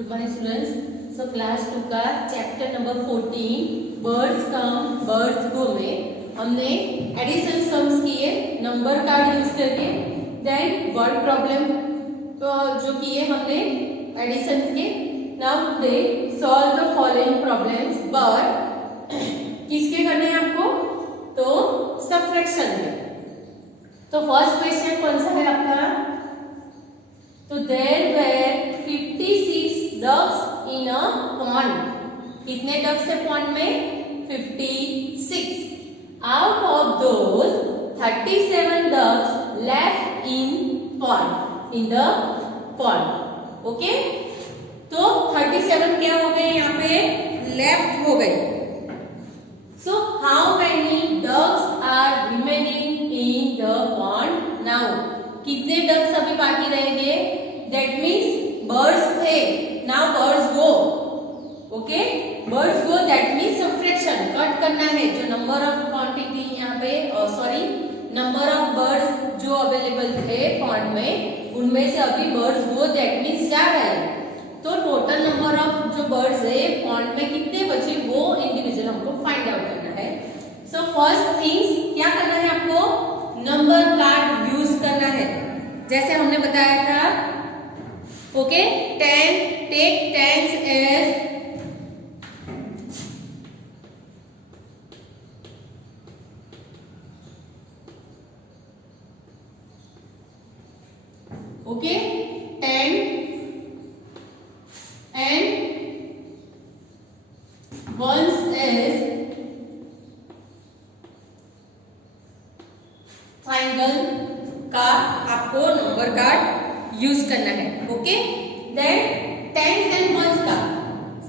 Good morning students. So class 2 का chapter number 14 birds कम birds गो में हमने एडिशन सम्स किए नंबर कार्ड यूज करके। देन वर्ड प्रॉब्लम तो जो किए हमने एडिशन के। Now today solve the following problems but किसके करने हैं आपको, तो सबट्रैक्शन में। तो फर्स्ट क्वेश्चन कौन सा है आपका, तो there were 56 ducks in a pond. कितने डक्स है पॉन्ड में, 56। Out of those 37 ducks left in pond, in the pond. Okay, तो 37 क्या हो गए, यहाँ पे लेफ्ट हो गए। So how many ducks are remaining in the pond now. कितने डक्स अभी बाकी रहेंगे, दैट मीन्स बर्ड्स थे, now birds go. Okay, birds go that means subtraction, cut करना है जो नंबर ऑफ क्वांटिटी यहाँ पे सॉरी नंबर ऑफ बर्ड्स जो अवेलेबल थे पॉन्ड में, उनमें से अभी बर्ड्स गो दैट मीन्स जा रहा है। तो टोटल नंबर ऑफ जो बर्ड्स है पॉन्ड में कितने बचे वो इंडिविजुअल हमको फाइंड आउट करना है। सो फर्स्ट थिंग्स क्या करना है आपको, नंबर कार्ड यूज करना है जैसे हमने बताया था। Okay, 10 take tens as okay 10 and ones as triangle का आपको नंबर कार्ड यूज करना है। Okay, then tens and ones का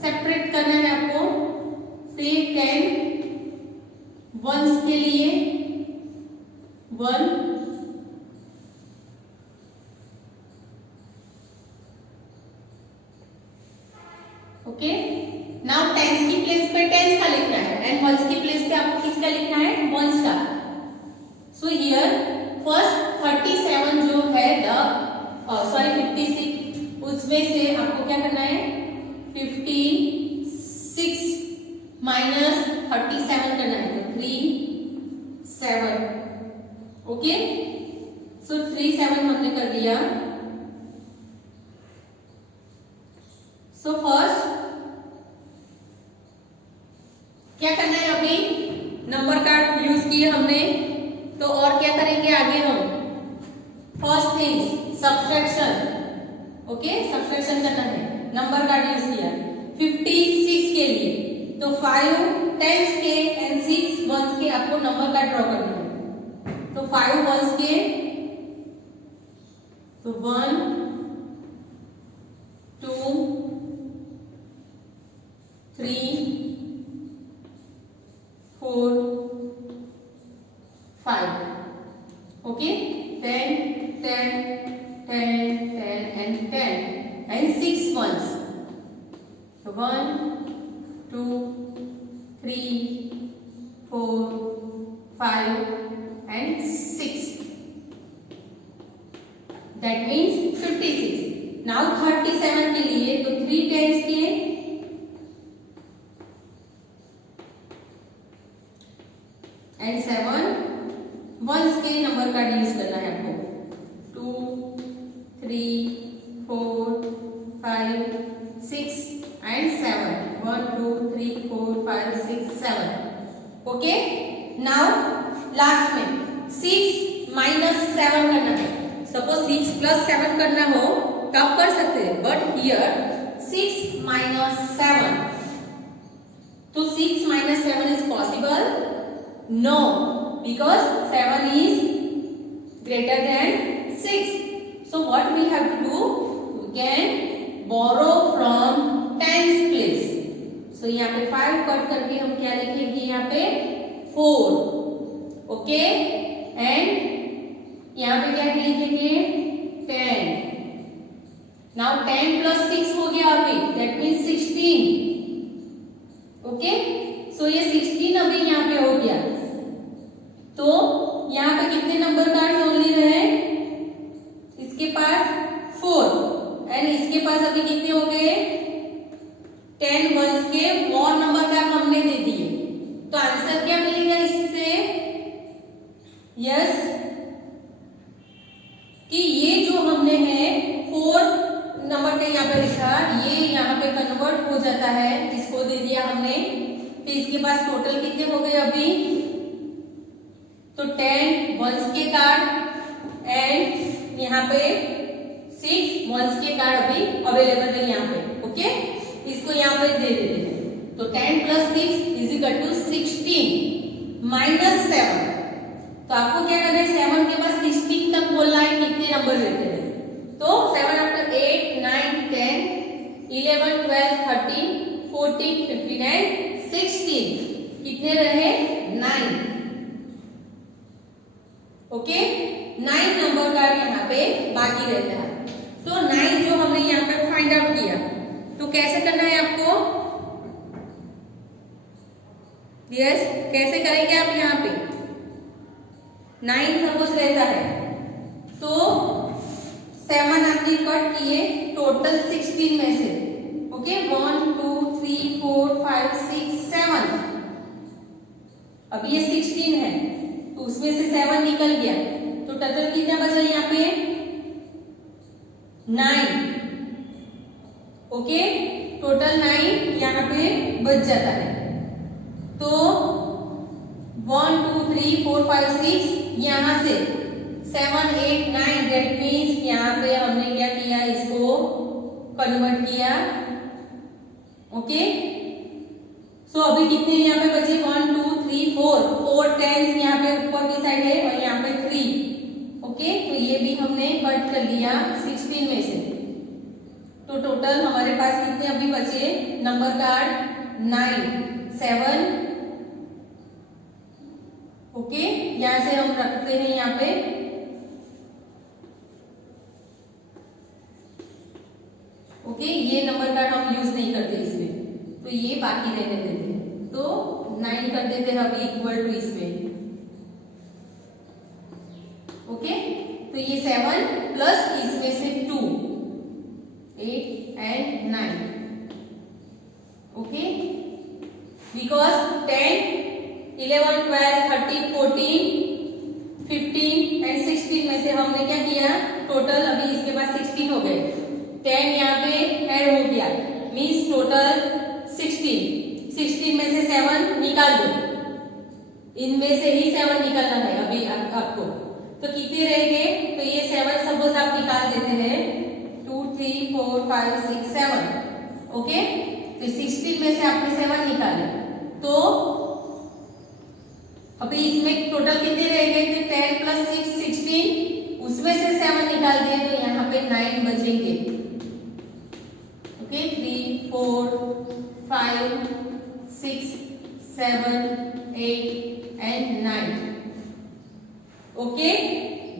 सेपरेट करना है आपको। से 10 वंस के लिए 1, ओके। नाउ टेंस की प्लेस पे टेंस का लिखना है एंड वंस की प्लेस पे आपको किसका लिखना है, वंस का। सो हियर फर्स्ट 37 जो है सॉरी 56, उसमें से आपको क्या करना है, 56 माइनस 37 करना है, तो 37। ओके, सो 37 हमने कर दिया। सो फर्स्ट क्या करना है, अभी नंबर कार्ड यूज किए हमने, तो और क्या करेंगे आगे हम, first things subtraction. Okay, subtraction करना है, नंबर कार्ड यूज किया 56 के लिए, तो 5 टेंस के एंड 6 वंस के आपको नंबर कार्ड ड्रॉ करना है। तो 5 वंस के, तो 1 2 3 4 5। okay, 10 10 10 10 and 10 and 6 ones, so 1 2 3 4 5 and 6, that means 56। now 37 के लिए तो 3 टेंस के एंड 7 वंस के नंबर कार्ड यूज करना है आपको। 2 3 4 5 6 एंड 7, 1 2 3 4 5 6 7। ओके, नाउ लास्ट में 6 माइनस 7 करना है। सपोज 6 प्लस 7 करना हो तब कर सकते हैं, बट हियर 6 माइनस 7, तो 6 minus 7 is possible, no, because 7 is greater than 6. So what we have to do, we can borrow from tens place. So यहाँ पे 5 कट करके हम क्या लिखेंगे, यहाँ पे 4, ओके, एंड यहाँ पे क्या लिखेंगे 10। Now 10 plus 6 हो गया अभी, that means 16। ओके, सो ये 16 अभी यहाँ पे हो गया। तो यहाँ पे कितने नंबर कार्ड ओनली रहे, इसके पास 4 एंड इसके पास अभी कितने हो गए, है, इसको दे दिया हमने। तो इसके पास टोटल कितने हो गए अभी? तो 10 वंस के कार्ड एंड यहाँ पे 6 वंस के कार्ड अभी अवेलेबल है यहाँ पे। ओके, इसको यहाँ पे दे देते हैं। तो 10 + 6 = 16 माइनस 7। तो आपको क्या करना है, 7 के बाद 16 तक बोलना है कितने नंबर रहते हैं। तो 7 आफ्टर 8 9 10 11 12 13 14 15 एंड 16 कितने रहे? 9। ओके, 9 नंबर का यहाँ पे बाकी रहता है। तो 9 जो हमने यहाँ पे फाइंड आउट किया, तो कैसे करना है आपको? यस, कैसे करेंगे आप? यहाँ पे 9 सपोज रहता है, तो 7 आपने कट किए टोटल 16 में से। ओके, 1 2 3 4 5 6 7। अब ये 16 है, तो उसमें से 7 निकल गया, तो टोटल कितना बचा यहाँ पे? 9। ओके, टोटल 9 यहाँ पे बच जाता है। तो 1 2 3 4 5 6 यहाँ से 7 8 9, दैट मीन्स यहाँ पे हमने क्या किया, इसको कन्वर्ट किया। ओके, सो अभी कितने यहाँ पे बचे? 1 2 3 4 टेंस यहाँ पे ऊपर की साइड है और यहाँ पे 3। ओके, तो ये भी हमने कट कर दिया 16 में से। तो टोटल हमारे पास कितने अभी बचे नंबर कार्ड? 9 7। ओके, यहां से हम रखते हैं यहाँ पे। ओके, ये नंबर कार्ड हम यूज नहीं करते इसमें, तो ये बाकी रहने देते हैं। तो 9 कर देते हैं अभी इक्वल टू इसमें। ओके, तो ये 7 प्लस इसमें से 2 8 एंड 9। ओके, बिकॉज 10 11 12 13 14 15 एंड 16 में से हमने क्या किया, टोटल अभी इसके पास 16 हो गए। 10 यहाँ पे ऐड हो गया, मीन्स टोटल 16। 16 में से 7 निकाल दो, इनमें से ही 7 निकालना है अभी आपको। तो कितने रहेंगे? तो ये 7 सपोज आप निकाल देते हैं, 2 3 4 5 6 7। ओके, तो 16 में से आपने 7 निकाले, तो अभी इसमें टोटल कितने रहेंगे? तो 10 + 6 16, उसमें से 7 निकाल दिए, तो यहाँ पे 9 बचेंगे। Okay, 3 4 5 6 7 8 and 9। ओके,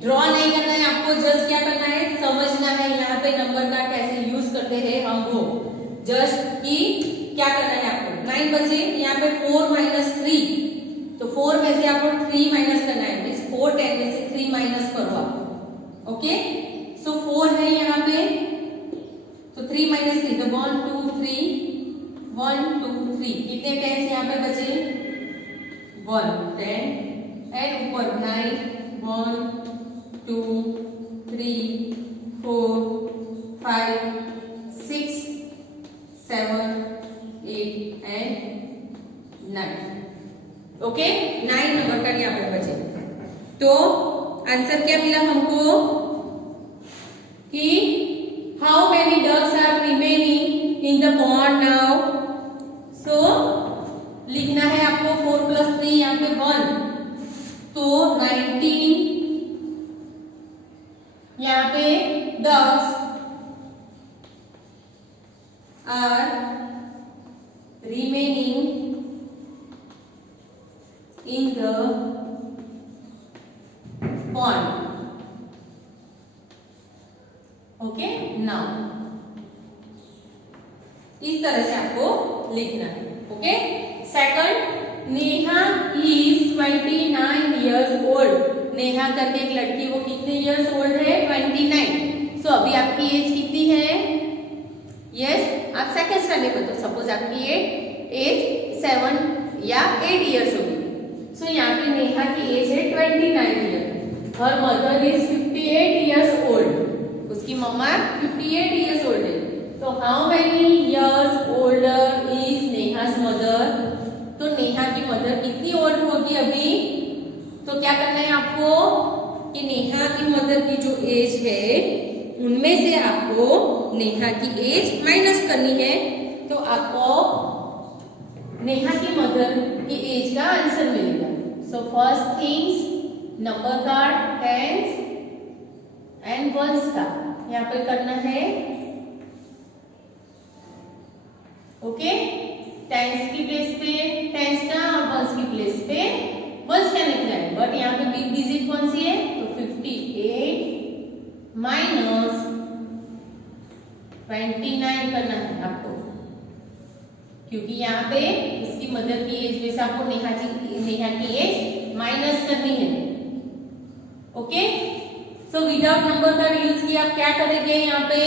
ड्रॉ नहीं करना है आपको, जस्ट क्या करना है, समझना है यहाँ पे नंबर का कैसे यूज करते हैं हम, वो जस्ट कि क्या करना है आपको। 9 बचे, यहाँ पे 4 - 3, तो 4 में से आपको 3 माइनस करना है, मीन्स 4 10 में से 3 माइनस करो आप। ओके, सो 4 है यहाँ पे, तो 3 - 3, तो 1 2 3 1 2 3, कितने 10 यहाँ पे बचे? 1 10 एंड ऊपर 9 1 2 3 4 5 6 7 8 एंड 9। ओके, 9 नंबर का यहाँ पे बचे। तो आंसर क्या मिला हमको कि how many ducks are remaining in the pond now. So लिखना है आपको 4 + 3 यहाँ पे 1, तो 19 यहाँ पे ducks are remaining in the pond. Okay, now इस तरह से आपको लिखना है। Okay, second, Neha is 29 years old। Neha करके एक लड़की, वो कितने इयर्स ओल्ड है? 29। सो अभी आपकी एज कितनी है? यस, आप सेकंड स्टैंडर्ड में, तो सपोज आपकी एज 7 या 8 इयर्स होगी। सो यहाँ पे नेहा की एज है 29 year. Her mother is 58 years old। उसकी मम्मा 58 years old है। तो how many years older is Neha's mother, तो नेहा की मदर कितनी ओल्ड होगी अभी, तो क्या करना है आपको कि नेहा की मदर की जो एज है उनमें से आपको नेहा की एज माइनस करनी है, तो आपको नेहा की मदर की एज का आंसर मिलेगा। So first things number card tens and ones का यहाँ पे करना है। ओके, टेंस की प्लेस पे टेंस का और वंस की प्लेस पे वंस का लिखना है, बट यहाँ पे बिग डिजिट कौन सी है, तो 58 माइनस 29 करना है आपको, क्योंकि यहाँ पे इसकी मदर की एज में से आपको नेहा की एज माइनस करनी है। Okay, so without number card use किया आप क्या करेंगे यहाँ पे,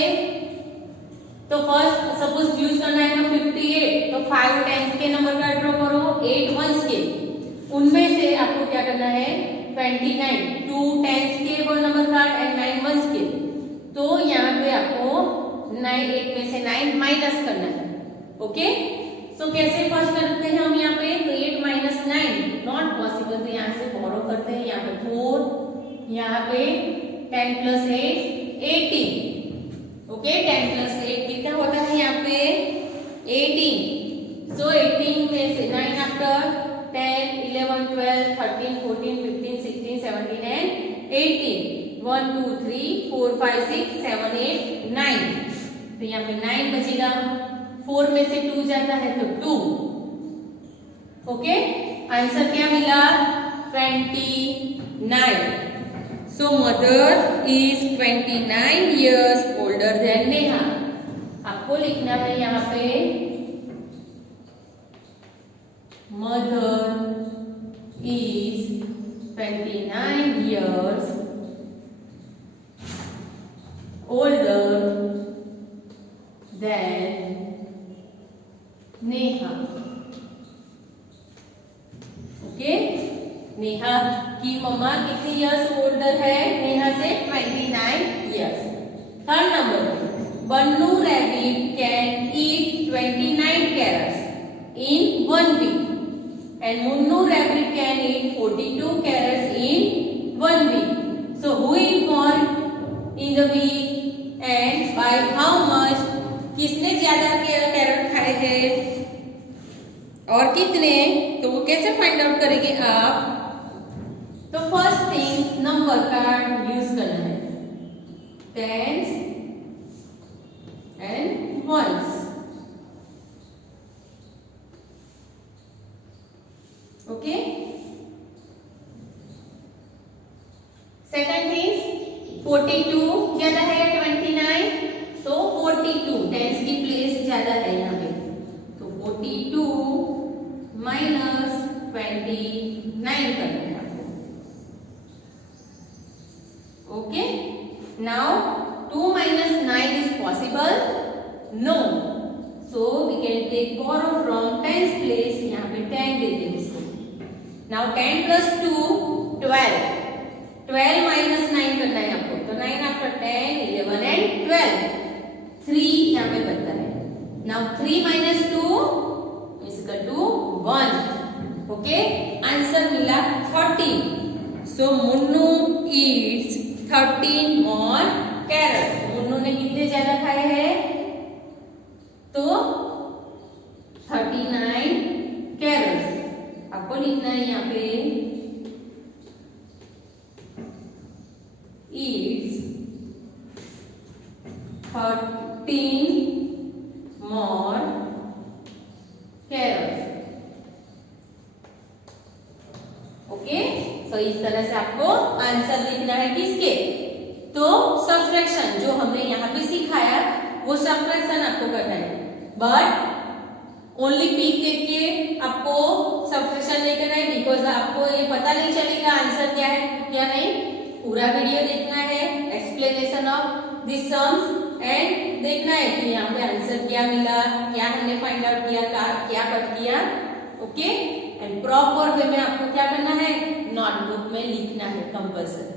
तो फर्स्ट सपोज यूज करना है ना 58, तो 5 टेंस के नंबर कार्ड ड्रॉ करो, 8 वंस के, उनमें से आपको क्या करना है 29, 2 टेंस के वो नंबर कार्ड एंड 9 वंस के, तो यहाँ पे आपको 9 8 में से 9 माइनस करना है। ओके, सो कैसे फर्स्ट करते हैं हम यहाँ पे, तो 8 माइनस 9 नॉट पॉसिबल, तो यहाँ से बोरो करते हैं, यहाँ पे 4, यहाँ पे 10 प्लस 8 18। ओके, 10 प्लस 8 कितना होता है यहाँ पे 18, सो 18 में से 9 आफ्टर 10 11 12 13 14 15 16 17 एंड 18, 1 2 3 4 5 6 7 8 9, तो यहाँ पे 9 बचेगा, 4 में से 2 जाता है तो 2। ओके, आंसर क्या मिला 29, so mother is 29 years older than Neha. आपको लिखना है यहाँ पे mother is 29 years older than Neha. Okay, Neha की मम्मा कितनी इयर्स ओल्डर है नेहा से 29 years. Third number, Bannu rabbit can eat 29 carrots in 1 week and Munnu rabbit can eat 42 carrots in 1 week, so who is more in the week and by how much, किसने ज्यादा carat खाए हैं और कितने, तो वो कैसे फाइंड आउट करेंगे आप, तो first thing number card use करना है, tens and ones. Okay, second thing 42 ज्यादा है 29, तो 42 टेंस की प्लेस ज्यादा है यहाँ पे, तो 42 माइनस 29 करना है आपको। Okay, now 2 minus 9 is possible? No. So we can take borrow from 10's place, यहाँ पे 10 दे देंगे इसको। Now 10 plus 2 12, 12 minus 9 करना है आपको, तो 9 after 10 11 and 12, 3 यहाँ पे बनता है। Now 3 minus 2 is equal to 1। Okay, answer मिला 13, so Munnu eats 13 more carrots। Munnu ने कितने ज्यादा खाए हैं, तो 39 कैरेट्स। आपको लिखना है यहाँ पे eats 13 more carrots। ओके, तो इस तरह से आपको आंसर लिखना है किसके, तो सब्ट्रैक्शन जो हमने यहाँ पे सिखाया वो सब्ट्रैक्शन आपको करना है, बट ओनली पिक देख के आपको सब्ट्रैक्शन नहीं करना है, बिकॉज आपको ये पता नहीं चलेगा आंसर क्या है क्या नहीं। पूरा वीडियो देखना है, explanation of this sums and देखना है कि यहाँ पे आंसर क्या मिला, क्या हमने फाइंड आउट किया, क्या कट किया। ओके, एंड प्रॉपर वे में आपको क्या करना है, नोटबुक में लिखना है कंपल्सरी।